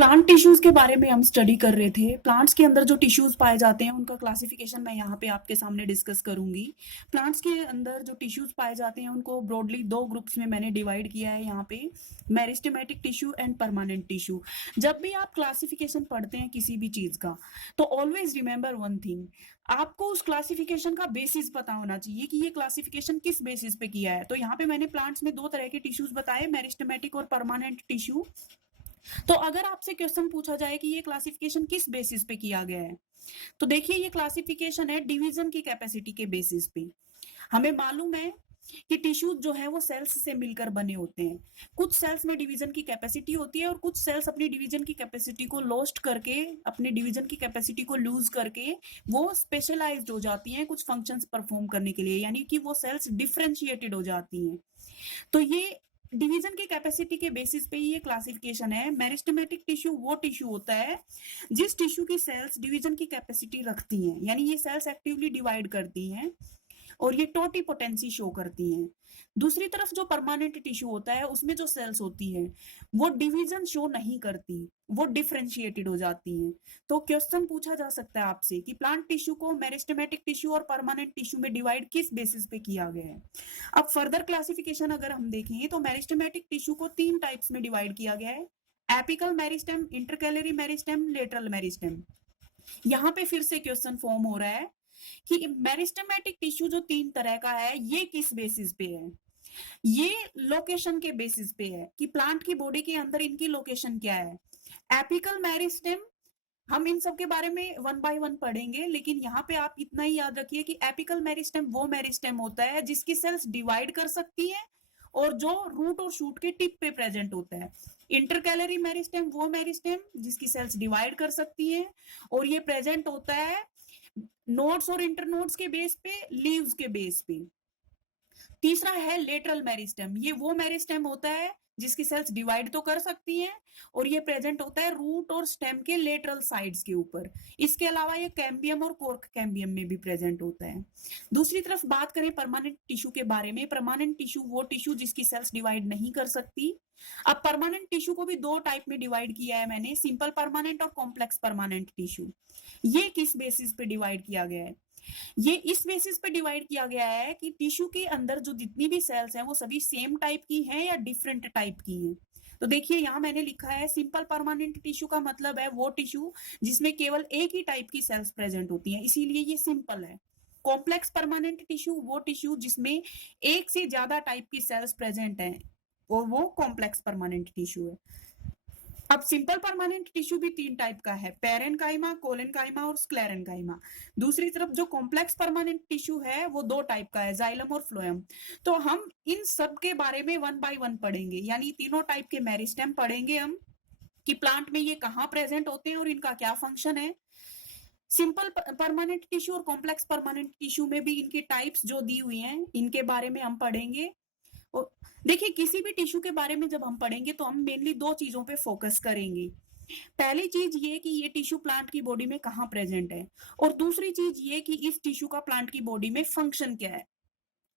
Plant tissues के बारे में हम स्टडी कर रहे थे। प्लांट्स के अंदर जो टिश्यूज पाए जाते हैं उनका क्लासिफिकेशन मैं यहाँ पे आपके सामने डिस्कस करूंगी। प्लांट्स के अंदर जो टिश्यूज पाए जाते हैं उनको ब्रॉडली दो ग्रुप्स में मैंने डिवाइड किया है यहाँ पे, meristematic tissue and permanent tissue. जब भी आप क्लासिफिकेशन पढ़ते हैं किसी भी चीज का तो ऑलवेज रिमेंबर वन थिंग, आपको उस क्लासिफिकेशन का बेसिस पता होना चाहिए कि ये क्लासिफिकेशन किस बेसिस पे किया है। तो यहाँ पे मैंने प्लांट्स में दो तरह के टिश्यूज बताए, मेरिस्टेमेटिक और परमानेंट टिश्यू। तो अगर आपसे क्वेश्चन पूछा जाए कि ये क्लासिफिकेशन किस बेसिस पे किया गया है, तो देखिए ये क्लासिफिकेशन है डिवीजन की कैपेसिटी के बेसिस पे। हमें मालूम है कि टिश्यूज जो है वो सेल्स से मिलकर बने होते हैं। कुछ सेल्स में डिवीजन की कैपेसिटी होती है और कुछ सेल्स अपनी डिवीजन की कैपेसिटी को लॉस्ट करके, अपने डिवीजन की कैपेसिटी को लूज करके वो स्पेशलाइज्ड हो जाती हैं कुछ फंक्शंस परफॉर्म करने के लिए, यानी कि वो सेल्स डिफरेंशिएटेड हो जाती हैं। तो ये डिवीजन की कैपेसिटी के बेसिस पे ये क्लासिफिकेशन है। मेरिस्टेमेटिक टिश्यू वो टिश्यू होता है जिस टिश्यू की सेल्स डिवीजन की कैपेसिटी रखती हैं, यानी ये सेल्स एक्टिवली डिवाइड करती हैं और ये टोटिपोटेंसी शो करती हैं। दूसरी तरफ जो परमानेंट टिश्यू होता है उसमें जो सेल्स होती है वो डिवीजन शो नहीं करती, वो डिफरेंशिएटेड हो जाती हैं। तो क्वेश्चन पूछा जा सकता है आपसे कि प्लांट टिश्यू को मेरिस्टेमेटिक टिश्यू और परमानेंट टिश्यू में डिवाइड किस बेसिस पे किया गया है। अब फर्दर क्लासिफिकेशन अगर हम देखें तो मेरिस्टेमेटिक टिश्यू को तीन टाइप्स में डिवाइड किया गया है, apical meristem, intercalary meristem, lateral meristem. यहाँ पे फिर से क्वेश्चन फॉर्म हो रहा है कि मेरिस्टेमेटिक टिश्यू जो तीन तरह का है ये किस बेसिस पे है। ये लोकेशन के बेसिस पे है कि प्लांट की बॉडी के अंदर इनकी लोकेशन क्या है। एपिकल मेरिस्टेम, हम इन सब के बारे में वन बाय वन पढ़ेंगे, लेकिन यहाँ पे आप इतना ही याद रखिए कि एपिकल मेरिस्टेम वो मेरिस्टेम होता है जिसकी सेल्स डिवाइड कर सकती है और जो रूट और शूट के टिप पे प्रेजेंट होता है। इंटरकैलरी मेरिस्टेम वो मेरिस्टेम जिसकी सेल्स डिवाइड कर सकती है और ये प्रेजेंट होता है नोड्स और इंटरनोड्स के बेस पे, लीव्स के बेस पे। तीसरा है लेटरल मेरिस्टेम, ये वो मेरिस्टेम होता है जिसकी सेल्स डिवाइड तो कर सकती हैं और ये प्रेजेंट होता है रूट और स्टेम के लेटरल साइड्स के ऊपर। इसके अलावा ये कैम्बियम और कोर्क कैम्बियम में भी प्रेजेंट होता है। दूसरी तरफ बात करें परमानेंट टिश्यू के बारे में, परमानेंट टिश्यू वो टिश्यू जिसकी सेल्स डिवाइड नहीं कर सकती। अब परमानेंट टिश्यू को भी दो टाइप में डिवाइड किया है मैंने, सिंपल परमानेंट और कॉम्प्लेक्स परमानेंट टिश्यू। ये किस बेसिस पे डिवाइड किया गया है, ये इस बेसिस पे डिवाइड किया गया है कि टिश्यू के अंदर जो जितनी भी सेल्स हैं वो सभी सेम टाइप की हैं या डिफरेंट टाइप की हैं। तो देखिए यहाँ मैंने लिखा है सिंपल परमानेंट टिश्यू का मतलब है वो टिश्यू जिसमें केवल एक ही टाइप की सेल्स प्रेजेंट होती हैं, इसीलिए ये सिंपल है। कॉम्प्लेक्स परमानेंट टिश्यू वो टिश्यू जिसमें एक से ज्यादा टाइप की सेल्स प्रेजेंट हैं और वो कॉम्प्लेक्स परमानेंट टिश्यू है। अब सिंपल परमानेंट टिश्यू भी तीन टाइप का है, पेरेन्काइमा, कोलेनकाइमा और स्क्लेरेन्काइमा। दूसरी तरफ जो कॉम्प्लेक्स परमानेंट टिश्यू है वो दो टाइप का है, जाइलम और फ्लोएम। तो हम इन सब के बारे में वन बाय वन पढ़ेंगे, यानी तीनों टाइप के मेरिस्टेम पढ़ेंगे हम कि प्लांट में ये कहाँ प्रेजेंट होते हैं और इनका क्या फंक्शन है। सिंपल परमानेंट टिश्यू और कॉम्प्लेक्स परमानेंट टिश्यू में भी इनकी टाइप्स जो दी हुई हैं इनके बारे में हम पढ़ेंगे। और देखिए किसी भी टिश्यू के बारे में जब हम पढ़ेंगे तो हम मेनली दो चीजों पे फोकस करेंगे। पहली चीज ये कि ये टिश्यू प्लांट की बॉडी में कहाँ प्रेजेंट है और दूसरी चीज ये कि इस टिश्यू का प्लांट की बॉडी में फंक्शन क्या है।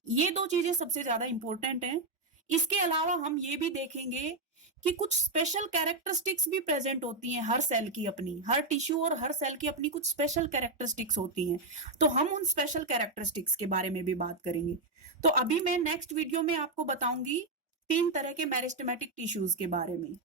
ये दो चीजें सबसे ज्यादा इंपॉर्टेंट हैं। इसके अलावा हम ये भी देखेंगे कि कुछ स्पेशल कैरेक्टरिस्टिक्स भी प्रेजेंट होती हैं हर सेल की, अपनी हर टिश्यू और हर सेल की अपनी कुछ स्पेशल कैरेक्टरिस्टिक्स होती हैं। तो हम उन स्पेशल कैरेक्टरिस्टिक्स के बारे में भी बात करेंगे। तो अभी मैं नेक्स्ट वीडियो में आपको बताऊंगी तीन तरह के मेरिस्टेमेटिक टिश्यूज के बारे में।